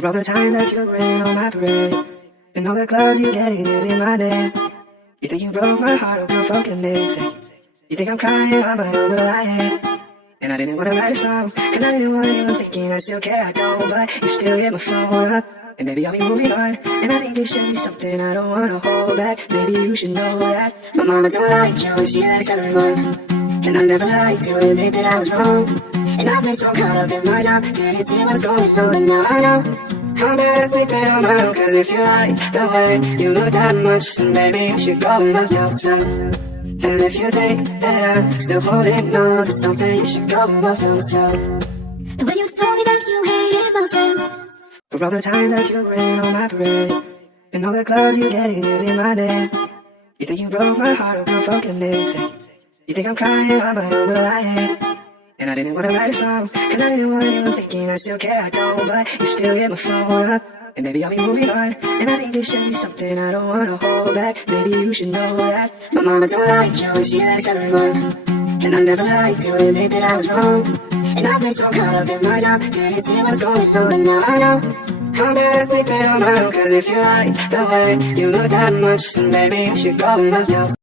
For all the times that you rain on my parade, and all the clubs you get using my name. You think you broke my heart over fucking names. You think I'm crying on my own, but I ain't. And I didn't wanna write a song, cause I didn't want anyone thinking I still care, I don't. But you still hit my phone up, and maybe I'll be moving on. And I think it should be something I don't wanna hold back. Maybe you should know that my mama don't like you and she likes everyone. And I never liked to admit that I was wrong. And I've been so caught up in my job, didn't see what's going on, and now I know I'm better sleeping on my own. Cause if you like the way you look that much, then baby you should go and love yourself. And if you think that I'm still holding on to something, you should go and love yourself. The way you told me that you hated my friends, for all the times that you rain on my parade, and all the clubs you get using my name. You think you broke my heart over fucking names. You think I'm crying on my own, but I ain't. And I didn't wanna write a song, cause I didn't want anyone thinking I still care, I don't. But you still hit my phone up, and maybe I'll be moving on. And I think it should be something I don't wanna hold back. Maybe you should know that my mama don't like you and she likes everyone. And I never liked to admit that I was wrong. And I've been so caught up in my job, didn't see what's going on, and now I know I'm better sleeping on my own. Cause if you like the way you look that much, then baby you should go and love yourself.